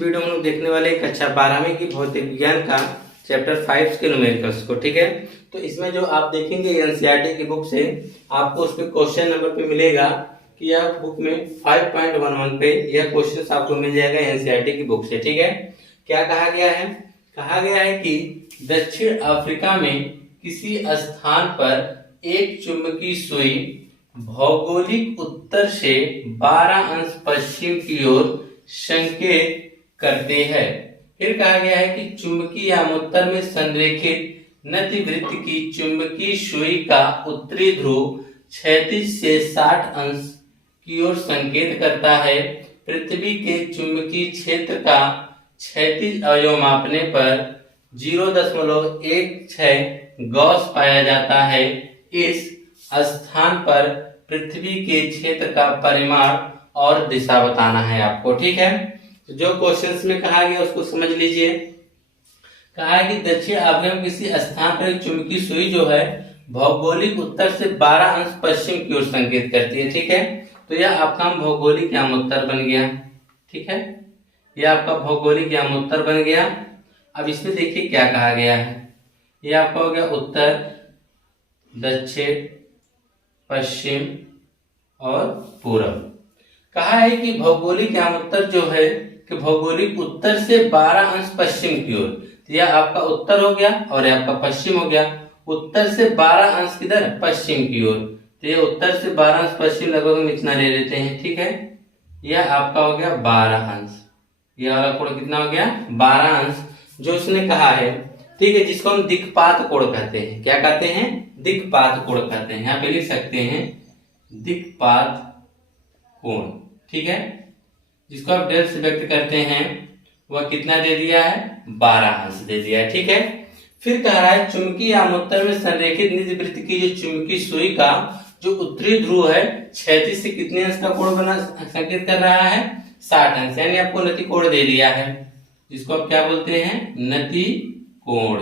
Video हम लोग देखने वाले हैं कक्षा 12वीं की भौतिक विज्ञान का चैप्टर 5 के न्यूमेरिकल्स को। ठीक है, तो इसमें जो आप देखेंगे एनसीईआरटी की बुक से आपको उस पे क्वेश्चन नंबर पे मिलेगा कि यह बुक में 5.11 पे यह क्वेश्चन आपको मिल जाएगा एनसीईआरटी की बुक से। ठीक है, क्या कहा गया है? कहा गया है कि दक्षिण अफ्रीका में किसी स्थान पर एक चुंबकीय सुई भौगोलिक उत्तर से 12 अंश पश्चिम की ओर संकेत करते हैं। फिर कहा गया है कि चुंबकीय यामोत्तर में संरेखित नतिवृत्त की चुंबकीय सुई का उत्तरी ध्रुव क्षैतिज से 60 अंश की ओर संकेत करता है। पृथ्वी के चुंबकीय क्षेत्र का क्षैतिज अवयव मापने पर 0.16 गॉस पाया जाता है। इस स्थान पर पृथ्वी के क्षेत्र का परिमाण और दिशा बताना है आपको। ठीक है, जो क्वेश्चंस में कहा गया उसको समझ लीजिए। कहा है कि दक्षिण अफ्रीका में किसी स्थान पर एक चुंबकीय सुई जो है भौगोलिक उत्तर से 12 अंश पश्चिम की ओर संकेत करती है। ठीक है, तो यह आपका भौगोलिक यामोत्तर बन गया। ठीक है, यह आपका भौगोलिक यामोत्तर बन गया। अब इसमें देखिए क्या कहा गया है। यह आपका हो गया उत्तर, दक्षिण, पश्चिम और पूर्व। कहा है कि भौगोलिक यामोत्तर जो है कि भौगोलिक उत्तर से 12 अंश पश्चिम की ओर, तो यह आपका उत्तर हो गया और यह आपका पश्चिम हो गया। उत्तर से 12 अंश किधर? पश्चिम की ओर, तो ये उत्तर से 12 अंश पश्चिम लगभग हम इतना ले लेते हैं। ठीक है, यह आपका हो गया 12 अंश। यह वाला कोण कितना हो गया? 12 अंश जो उसने कहा है। ठीक है, जिसको हम दिक्पात कोण कहते हैं। क्या कहते हैं? दिक्पात कोण कहते हैं। यहाँ पे लिख सकते हैं दिक्पात कोण। ठीक है, जिसको आप डेल से व्यक्त करते हैं वह कितना दे दिया है? 12 अंश दे दिया है। ठीक है, फिर कह रहा है चुंबकीय यामोत्तर में संरेखित निजवृत्त की जो चुंबकीय सुई का जो उत्तरी ध्रुव है क्षैतिज से कितने अंश का कोण बना संकेत कर रहा है? 60 अंश। यानी आपको नति कोण दे दिया है, जिसको आप क्या बोलते हैं? नति कोण,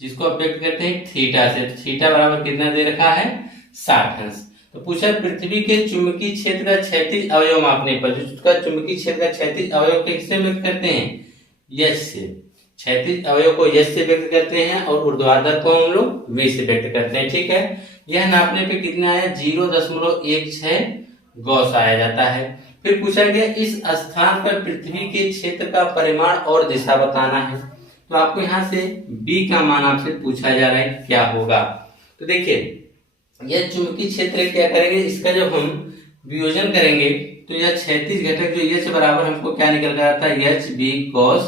जिसको आप व्यक्त करते हैं थीटा से। तो थीटा बराबर कितना दे रखा है? 60 अंश। तो पूछा पृथ्वी के चुंबकीय क्षेत्र का क्षैतिज अवयव मापने पर, जिसका चुंबकीय क्षेत्र का क्षैतिज अवयव किससे व्यक्त करते हैं? यश से। क्षैतिज अवयव को यश से व्यक्त करते हैं और ऊर्ध्वाधर को हम लोग v से व्यक्त करते हैं। ठीक है, यह नापने पे कितना आया? 0.16 गॉस आया जाता है। फिर पूछा गया इस स्थान पर पृथ्वी के क्षेत्र का परिमाण और दिशा बताना है। तो आपको यहाँ से b का मान आपसे पूछा जा रहा है क्या होगा। तो देखिए यह चुंबकीय क्षेत्र क्या करेंगे, इसका जब हम वियोजन करेंगे तो यह क्षैतिज घटक जो एच बराबर हमको क्या निकल कर आता है? एच बी कॉस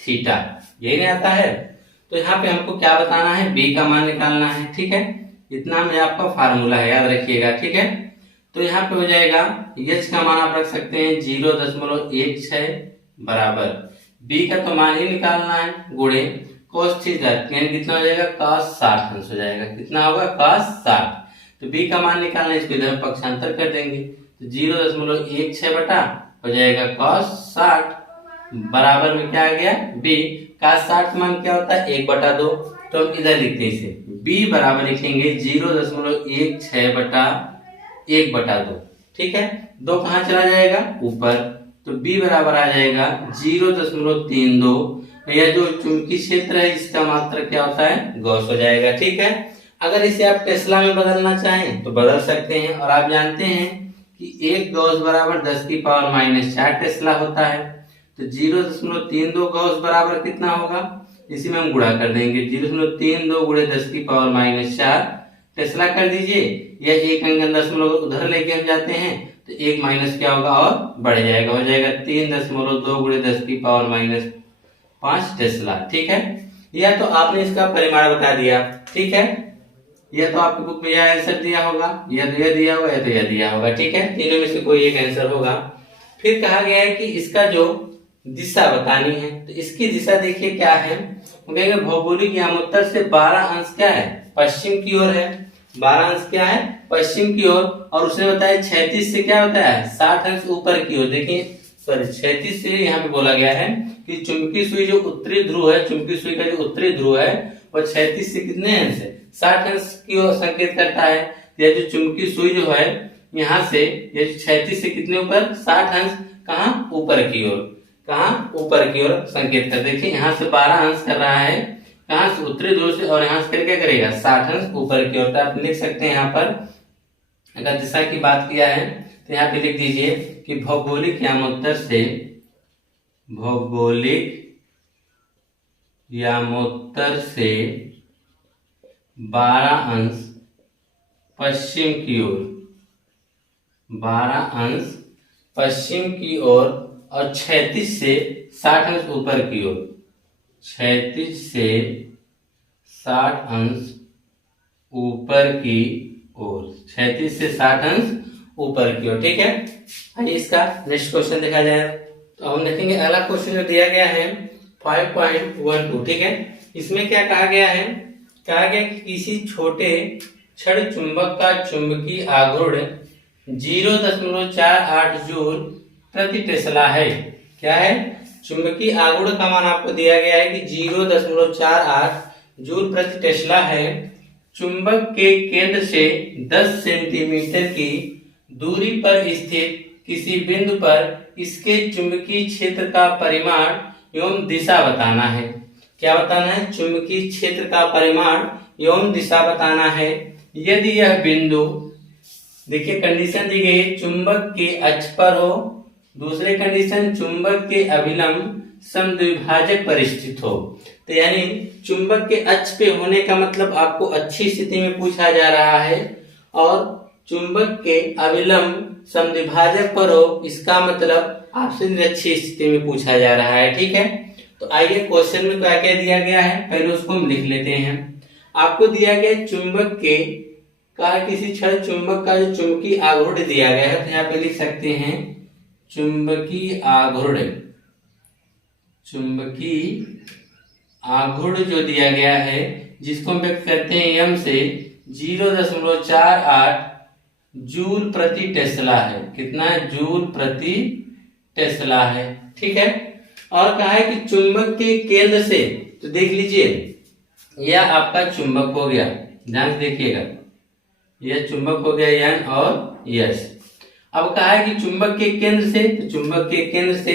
थीटा, यही नहीं आता है। तो यहाँ पे हमको क्या बताना है? बी का मान निकालना है। ठीक है, इतना में आपका फार्मूला है, याद रखिएगा। ठीक है, तो यहाँ पे हो जाएगा एच का मान आप रख सकते हैं 0.16 बराबर बी का तो मान ही निकालना है गुणे कॉस थीटा, कितना हो जाएगा? कॉस 60 अंश हो जाएगा। कितना होगा? कॉस 60। तो b का मान निकालना है, इसको इधर पक्षांतर कर देंगे तो 0.16 बटा हो जाएगा cos 60 बराबर में क्या आ गया? b। cos 60 मान क्या होता है? 1/2। तो हम इधर लिखते हैं इसे b बराबर लिखेंगे 0.16 बटा 1/2। ठीक है, 2 कहाँ चला जाएगा? ऊपर। तो b बराबर आ जाएगा 0.32। यह जो चुंबकीय क्षेत्र है इसका मात्रक क्या होता है? गॉस हो जाएगा। ठीक है, अगर इसे आप टेस्ला में बदलना चाहें तो बदल सकते हैं। और आप जानते हैं कि 1 गॉस बराबर 10⁻⁴ टेस्ला होता है। तो 0.32 गॉस बराबर कितना होगा? इसी में हम गुणा कर देंगे। 0.32 गुणे 10⁻⁴ टेस्ला कर दीजिए। यह एक अंक दशमलव उधर लेके हम जाते हैं तो 1 माइनस क्या होगा? और बढ़ जाएगा, हो जाएगा 3.2 गुणे 10⁻⁵ टेस्ला। ठीक है, यह तो आपने इसका परिमाण बता दिया। ठीक है, यह तो आपकी बुक में यह आंसर दिया होगा, यह दिया होगा, या तो यह दिया होगा। ठीक है, तीनों में से कोई एक आंसर होगा। फिर कहा गया है कि इसका जो दिशा बतानी है, तो इसकी दिशा देखिए क्या है। कहेंगे भौगोलिक यामोत्तर से 12 अंश क्या है? पश्चिम की ओर है। 12 अंश क्या है? पश्चिम की ओर। और उसने बताया क्षैतिज से क्या होता है? 60 अंश ऊपर की ओर। देखिए सॉरी, क्षैतिज से यहाँ पे बोला गया है कि चुंबकीय सुई जो उत्तरी ध्रुव है, चुंबकीय सुई का जो उत्तरी ध्रुव है वह क्षैतिज से कितने अंश है? 60 अंश की ओर संकेत करता है। यह जो चुंबकीय सुई जो है यहाँ से ये क्षैतिज से कितने ऊपर? 60 अंश। कहाँ? ऊपर की ओर। कहाँ, ऊपर की ओर संकेत कर। देखिए यहाँ से 12 अंश कर रहा है, कहाँ से, उत्तरी ध्रुव से, और यहाँ से क्या करेगा, 60 अंश ऊपर की ओर। तो आप लिख सकते हैं यहाँ पर, अगर दिशा की बात किया है तो यहाँ पे लिख दीजिए कि भौगोलिक यामोत्तर से, भौगोलिक यामोत्तर से 12 अंश पश्चिम की ओर, 12 अंश पश्चिम की ओर, और क्षैतिज से 60 अंश ऊपर की ओर, क्षैतिज से 60 अंश ऊपर की ओर, क्षैतिज से 60 अंश ऊपर की ओर। ठीक है, आइए इसका नेक्स्ट क्वेश्चन देखा जाए। तो हम देखेंगे अगला क्वेश्चन जो दिया गया है 5.12। ठीक है, इसमें क्या कहा गया है, कहा गया कि किसी छोटे क्षण चुंबक का चुंबकीय आघूर्ण 0.48 जूल प्रति टेस्ला है। क्या है, चुंबकीय आघूर्ण का मान आपको दिया गया है कि 0.48 जूल प्रति टेस्ला है। चुंबक के केंद्र से 10 सेंटीमीटर की दूरी पर स्थित किसी बिंदु पर इसके चुंबकीय क्षेत्र का परिमाण एवं दिशा बताना है। क्या बताना है, चुंबकीय क्षेत्र का परिमाण एवं दिशा बताना है। यदि यह बिंदु, देखिए कंडीशन दी गई है, चुंबक के अक्ष पर हो, दूसरे कंडीशन चुंबक के अभिलंब समद्विभाजक पर स्थित हो। तो यानी चुंबक के अक्ष पे होने का मतलब आपको अच्छी स्थिति में पूछा जा रहा है, और चुंबक के अभिलंब समद्विभाजक पर हो, इसका मतलब आपसे अच्छी स्थिति में पूछा जा रहा है। ठीक है, तो आइए क्वेश्चन में क्या क्या दिया गया है, पहले उसको हम लिख लेते हैं। आपको दिया गया चुंबक के का किसी क्षण चुंबक का जो चुंबकीय आघूर्ण दिया गया है, तो यहाँ पे लिख सकते हैं चुंबकीय आघूर्ण, चुंबकीय आघूर्ण जो दिया गया है, जिसको हम व्यक्त करते हैं m से, 0.48 जूल प्रति टेस्ला है। कितना है, जूल प्रति टेस्ला है। ठीक है, और कहा है कि चुंबक के केंद्र से, तो देख लीजिए यह आपका चुंबक हो गया, ध्यान से देखिएगा, यह चुंबक हो गया N और S। अब कहा है कि चुंबक के केंद्र से, तो चुंबक के केंद्र से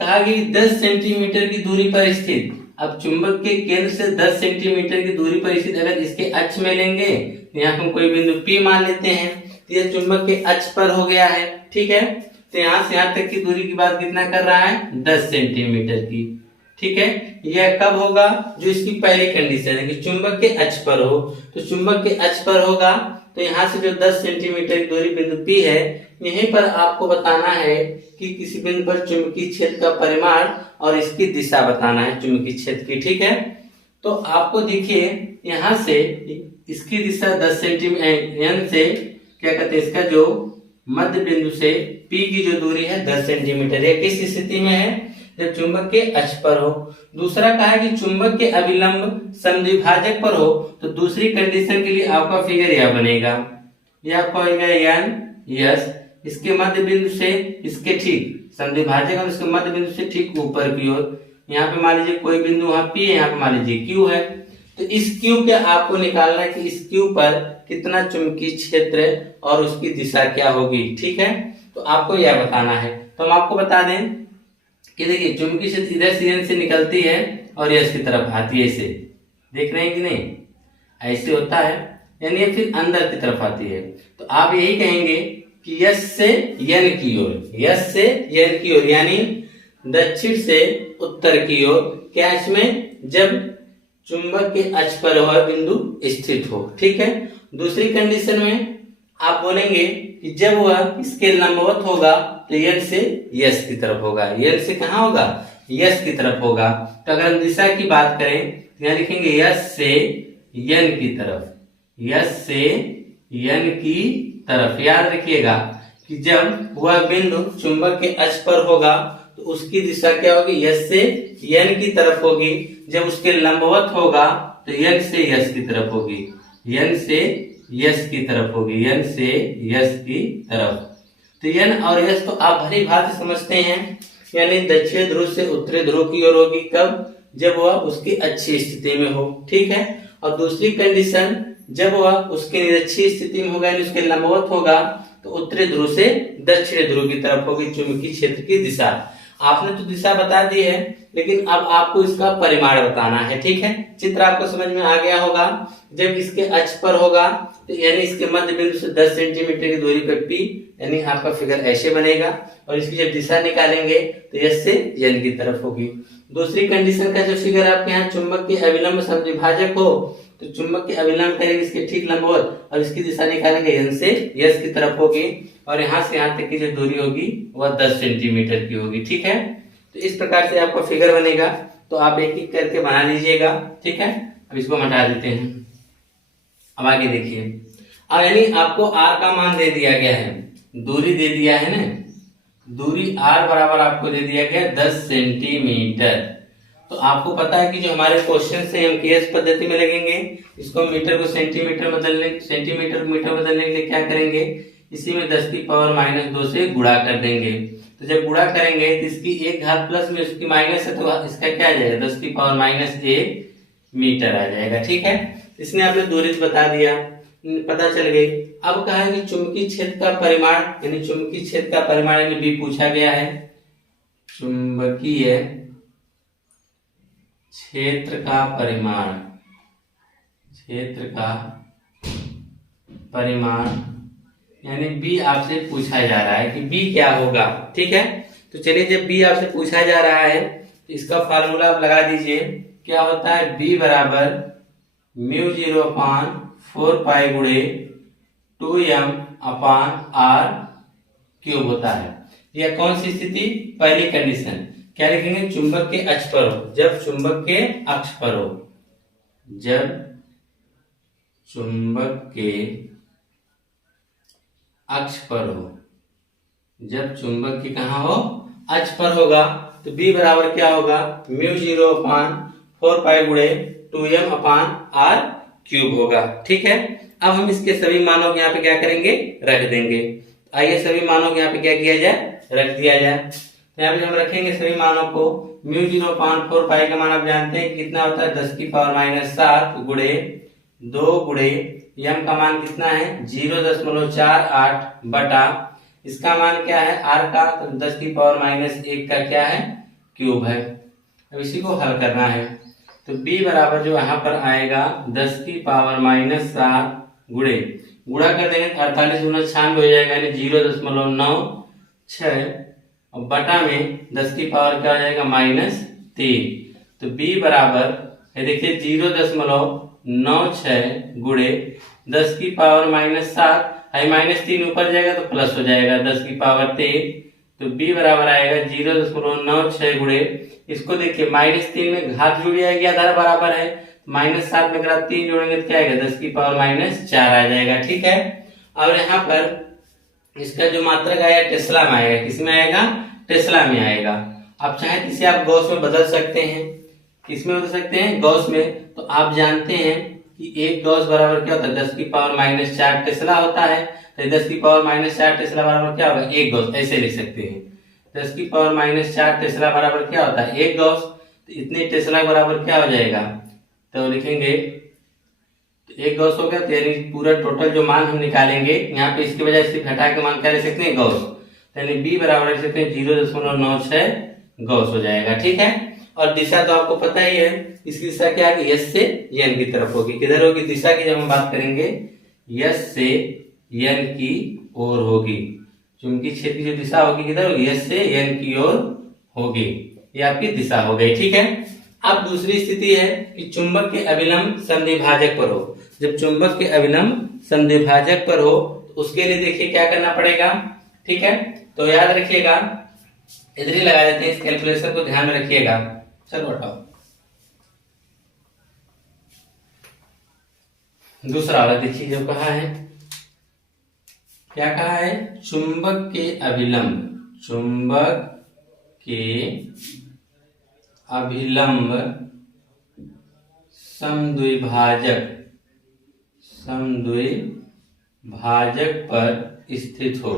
कहा कि 10 सेंटीमीटर की दूरी पर स्थित। अब चुंबक के केंद्र से 10 सेंटीमीटर की दूरी पर स्थित अगर इसके अक्ष में लेंगे, तो यहाँ हम कोई बिंदु P मान लेते हैं, तो यह चुंबक के अक्ष पर हो गया है। ठीक है, तो यहाँ से यहाँ तक की दूरी की बात कितना कर रहा है, 10 सेंटीमीटर की। ठीक है, यह कब होगा, जो इसकी पहली कंडीशन है कि चुंबक के अक्ष पर हो, तो चुंबक के अक्ष पर होगा, तो यहाँ से जो 10 सेंटीमीटर की दूरी बिंदु P है, यहीं पर आपको बताना है कि किसी बिंदु पर चुंबकीय क्षेत्र का परिमाण और इसकी दिशा बताना है चुंबकीय क्षेत्र की। ठीक है, तो आपको देखिए यहाँ से इसकी दिशा 10 सेंटीमीटर से, क्या कहते हैं, इसका जो मध्य बिंदु से P की जो दूरी है 10 सेंटीमीटर है। किस स्थिति में है, जब चुंबक के अक्ष पर हो। दूसरा कहा है कि चुंबक के अभिलंब समद्विभाजक पर हो, तो दूसरी कंडीशन के लिए आपका फिगर यह बनेगा, यह आपका होगा N S, इसके मध्य बिंदु से इसके ठीक समद्विभाजक और इसके मध्य बिंदु से ठीक ऊपर की ओर। यहाँ पे मान लीजिए कोई बिंदु वहां P है, यहाँ पे मान लीजिए Q है, तो इस Q के आपको निकालना है कि इस Q पर कितना चुंबकीय क्षेत्र है और उसकी दिशा क्या होगी। ठीक है, तो आपको यह बताना है। तो हम आपको बता दें कि देखिए चुंबकीय क्षेत्र इधर से N से निकलती है और यस की तरफ आती है, ऐसे देख रहे हैं कि नहीं, ऐसे होता है, यानी फिर अंदर की तरफ आती है। तो आप यही कहेंगे कि यस से N की ओर, यस से N की ओर, यानी दक्षिण से उत्तर की ओर। क्या इसमें, जब चुंबक के अक्ष पर वह बिंदु स्थित हो। ठीक है, दूसरी कंडीशन में आप बोलेंगे कि जब वह इसके लंबवत होगा, तो N से यस की तरफ होगा, N से कहाँ होगा, यस की तरफ होगा। तो अगर हम दिशा की बात करें, तो यहाँ लिखेंगे यस से N की तरफ, यस से N की तरफ। याद रखिएगा कि जब वह बिंदु चुंबक के अक्ष पर होगा, तो उसकी दिशा क्या होगी, यस से N की तरफ होगी। जब उसके लंबवत होगा, तो N से यस की तरफ होगी, N से यस की तरफ होगी, N से यस की तरफ। तो N और यस तो आप भली भांति समझते हैं, यानी दक्षिण ध्रुव से उत्तरी ध्रुव की ओर होगी। कब, जब वह उसकी अच्छी स्थिति में हो। ठीक है, और दूसरी कंडीशन, जब वह उसकी अच्छी स्थिति में होगा, यानी उसके लंबवत होगा, तो उत्तरी ध्रुव से दक्षिण ध्रुव की तरफ होगी चुंबकीय क्षेत्र की दिशा। आपने तो दिशा बता दी है, लेकिन अब आपको इसका परिमाण बताना है। ठीक है, चित्र आपको समझ में आ गया होगा। जब इसके अक्ष पर होगा तो यानी इसके मध्य बिंदु से 10 सेंटीमीटर की दूरी पर P, यानी आपका फिगर ऐसे बनेगा। और इसकी जब दिशा निकालेंगे तो S से N की तरफ होगी। दूसरी कंडीशन का जो फिगर आपके यहाँ चुंबक के अविलंब समद्विभाजक हो, तो चुंबक के अविलंब करेंगे इसके ठीक लंबवत और इसकी दिशा निकालेंगे N से S की तरफ होगी। और यहाँ से यहाँ तक की जो दूरी होगी वह 10 सेंटीमीटर की होगी। ठीक है, तो इस प्रकार से आपका फिगर बनेगा। तो आप एक एक करके बना लीजिएगा। ठीक है, अब इसको हटा देते हैं। अब आगे देखिए, अब यानी आपको R का मान दे दिया गया है, दूरी दे दिया है ना, दूरी R बराबर आपको दे दिया गया 10 सेंटीमीटर। तो आपको पता है कि जो हमारे क्वेश्चन से हम केएस पद्धति में लगेंगे, इसको मीटर को सेंटीमीटर बदलने, सेंटीमीटर को मीटर बदलने के लिए क्या करेंगे, इसी में 10 की पावर -2 से गुणा कर देंगे। तो जब गुणा करेंगे तो इसकी एक घात प्लस में उसकी माइनस है, तो इसका क्या आ जाएगा, 10 की पावर -1 मीटर आ जाएगा। ठीक है, इसने आपने दूरी बता दिया, पता चल गई। अब कहा है कि चुंबकीय क्षेत्र का परिमाण, यानी चुंबकीय क्षेत्र का परिमाण यानी बी पूछा गया है। चुंबकीय क्षेत्र का परिमाण, क्षेत्र का परिमाण यानी बी आपसे पूछा जा रहा है कि बी क्या होगा। ठीक है, तो चलिए जब बी आपसे पूछा जा रहा है तो इसका फार्मूला आप लगा दीजिए। क्या होता है, बी बराबर μ0/4 गुणे 2m/r³ होता है। यह कौन सी स्थिति, पहली कंडीशन। क्या लिखेंगे, चुंबक के अक्ष पर हो, जब चुंबक के अक्ष पर हो, जब चुंबक के अक्ष पर हो, जब चुंबक की कहां हो, अक्ष पर होगा, तो B बराबर क्या होगा, μ0/4 गुणे 2m/r³ होगा। ठीक है, अब हम इसके सभी मानों को यहाँ पे क्या करेंगे, रख देंगे। आइए सभी मानों को यहाँ पे क्या किया जाए, रख दिया जाए। तो यहाँ पे हम रखेंगे सभी मानों को। μ0/4 का मान आप जानते हैं कितना होता है, 10 की पावर -7 गुणे 2 गुणे m का मान कितना है 0.48 बटा इसका मान क्या है r का, तो 10 की पावर -1 का क्या है, क्यूब है। अब इसी को हल करना है। तो b बराबर जो यहाँ पर आएगा 10 की पावर -7 गुणे, गुणा कर देंगे 48 गुना 96 हो जाएगा, यानी 0.96 और बटा में 10 की पावर क्या हो जाएगा -3। तो b बराबर ये देखिए 0.96 गुणे 10 की पावर -7 है, -3 ऊपर जाएगा तो प्लस हो जाएगा 10 की पावर 3। तो b बराबर आएगा 0.96 गुणे, इसको देखिए -3 में घात जुड़ जाएगी, आधार बराबर है, -7 में अगर 3 जोड़ेंगे तो क्या आएगा, 10 की पावर -4 आ जाएगा। ठीक है, और यहाँ पर इसका जो मात्रक आएगा टेस्ला में आएगा, किसमें आएगा, टेस्ला में आएगा। आप चाहे इसे आप गॉस में बदल सकते हैं, किसमें बदल सकते हैं, गॉस में। तो आप जानते हैं कि एक गॉस बराबर क्या होता है, 10 की पावर -4 टेस्ला होता है। तो 10 की पावर -4 टेस्ला बराबर क्या होगा, एक गॉस, ऐसे लिख सकते हैं। 10 की पावर -4 टेस्ला बराबर क्या होता है, एक गॉस। तो इतने टेस्ला बराबर क्या हो जाएगा, तो लिखेंगे तो एक गॉस हो गया, तो यानी पूरा टोटल जो मान हम निकालेंगे यहाँ पे इसकी वजह से घटा के मान क्या लिख सकते हैं, गॉस। यानी b बराबर लिख सकते हैं 0.96 गॉस हो जाएगा। ठीक है, और दिशा तो आपको पता ही है, इसकी दिशा क्या है, S से N की तरफ होगी। किधर होगी दिशा की, जब हम बात करेंगे S से N की ओर होगी। चुंबकीय क्षेत्र की जो दिशा होगी किधर होगी, S से N की ओर होगी, ये आपकी दिशा हो गई। ठीक है, अब दूसरी स्थिति है कि चुंबक के अभिलंब समद्विभाजक पर हो। जब चुंबक के अभिलंब समद्विभाजक पर हो तो उसके लिए देखिए क्या करना पड़ेगा। ठीक है, तो याद रखिएगा, इधर ही लगा देते हैं, इस कैलकुलेशन को ध्यान में रखिएगा। चलो हटाओ, दूसरा वाला देखिए, जो कहा है, क्या कहा है, चुंबक के अभिलंब, चुंबक के अभिलंब समद्विभाजक, समद्विभाजक पर स्थित हो।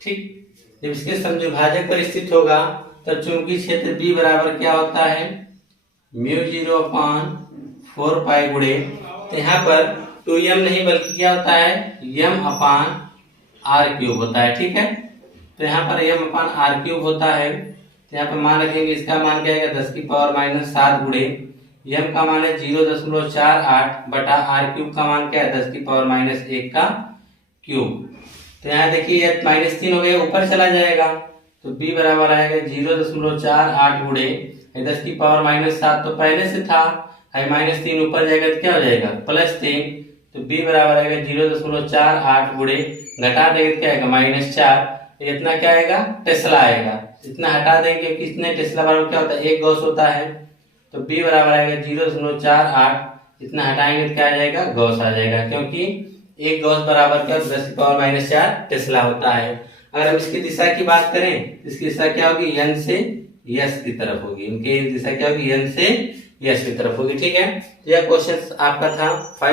ठीक, जब इसके समद्विभाजक पर स्थित होगा तब चुंबकीय क्षेत्र B बराबर क्या होता है, μ0/4 गुणे, तो यहाँ पर 2m नहीं बल्कि क्या होता है, m/r³ होता है। ठीक है, तो यहाँ पर m अपान आर क्यूब होता है, तो यहाँ पर मान रखेंगे, इसका मान क्या आएगा 10 की पावर माइनस 7 गुणे m का मान है 0.48 बटा आर क्यूब का मान क्या है 10 की पावर माइनस 1 का क्यूब। तो यहाँ देखिए ये माइनस 3 हो गया, ऊपर चला जाएगा, तो b बराबर आएगा 0.48 गुणे 10 की पावर माइनस 7 तो पहले से था, माइनस 3 ऊपर जाएगा तो क्या हो जाएगा +3, तो b बराबर आएगा 0.48 गुणे घटा देंगे क्या आएगा -4, तो इतना क्या आएगा टेस्ला आएगा। इतना हटा देंगे, कितने टेस्ला बराबर क्या होता है 1 गॉस होता है, तो b बराबर आएगा 0.48, इतना हटाएंगे तो क्या आ जाएगा गॉस आ जाएगा, क्योंकि 1 गॉस बराबर क्या 10 की पावर -4 टेस्ला होता है। अगर हम इसकी दिशा की बात करें, इसकी दिशा क्या होगी n से s की तरफ होगी, इनकी दिशा क्या होगी n से s की तरफ होगी। ठीक है, यह क्वेश्चन आपका था 5